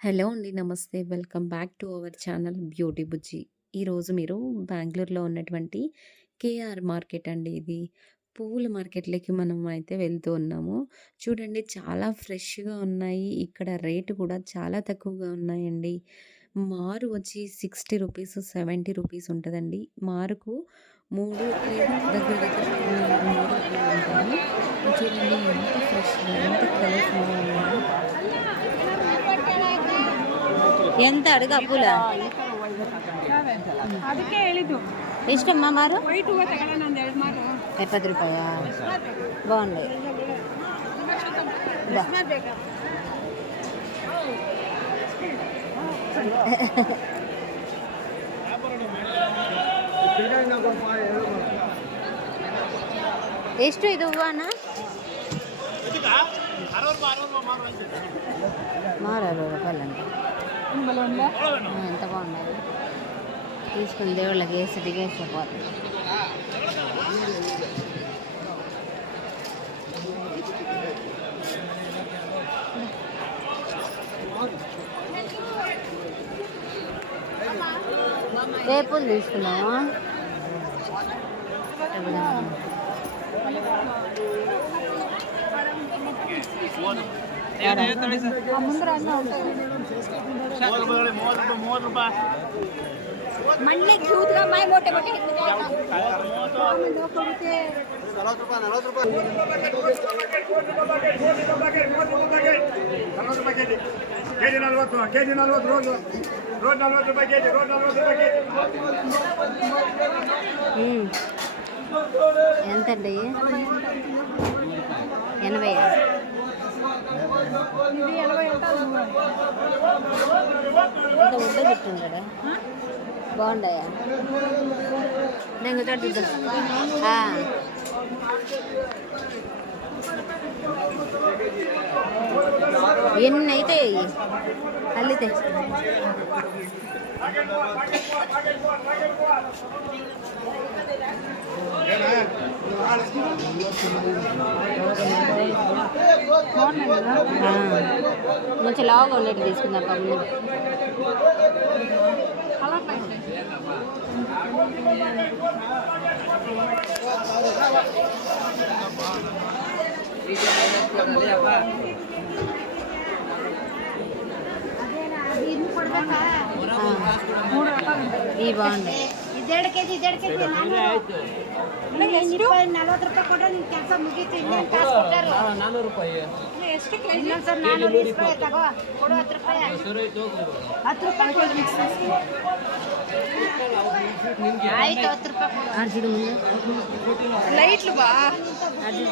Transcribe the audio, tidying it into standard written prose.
Hello అండి. నమస్తే. Welcome back to our channel beauty Bujji. ఈరోజు మీరు బెంగుళూరులో ఉన్నటువంటి కేఆర్ మార్కెట్ అండి ఇది. పువ్వుల మార్కెట్‌లోకి మనం అయితే వెళ్తూ ఉన్నాము. చూడండి చాలా ఫ్రెష్‌గా ఉన్నాయి. ఇక్కడ రేటు కూడా చాలా తక్కువగా ఉన్నాయండి. మారు వచ్చి ₹60, ₹70 ఉంటదండి. మారుకు 3 లేదా దగ్గర దగ్గర 4 పూలు ఉంటాయి. చూడండి ఎంత ఫ్రెష్‌గా, ఎంత కలర్‌ఫుల్‌గా ఉన్నాయో. ಎಂತ ಅಡುಗೆ ಅಪ್ಪುಲ ಅದಕ್ಕೆ ಹೇಳಿದ್ದು ಎಷ್ಟಮ್ಮ ಮಾರು ವೈಟ್ ಹೂವು ತಗೊಳ್ಳೋಣ ಒಂದು 2 ಮಾರು ₹70 ಬಾగుంది ಎಷ್ಟು ಇದು ಹೂವನ మారు ₹60 అండి ఎంత బాగున్నాయి తీసుకుని దేవుళ్ళకి వేసి దిగేసిపోతుంది రేపులు తీసుకున్నావా मंडली दूध का माय मोटे मोटे ఎంతండి 80 ఇంత ముద్ద పెట్టుండడా బాగుంటాయా నేను చూద్దాం ఎన్ని అయితే అల్లితే మంచి లావుగా ఉండేది తీసుకుందాం పన్ను ఇవి బాగుంటాయి ₹1.5 kg ₹40 ಕೊಟ್ಟರೆ ನಿನ್ನ ಕೆಲಸ ಮುಗೀತು ಇನ್ನೇನು ಕಾಸು ಕೊಟ್ಟರು ಎಷ್ಟು ಕೆಜಿ ಸರ್ ₹420 ತಗೋ ಕೊಡು ₹10 ಆಯ್ತು ₹10 చూడు ముందు లైట్లు బా అది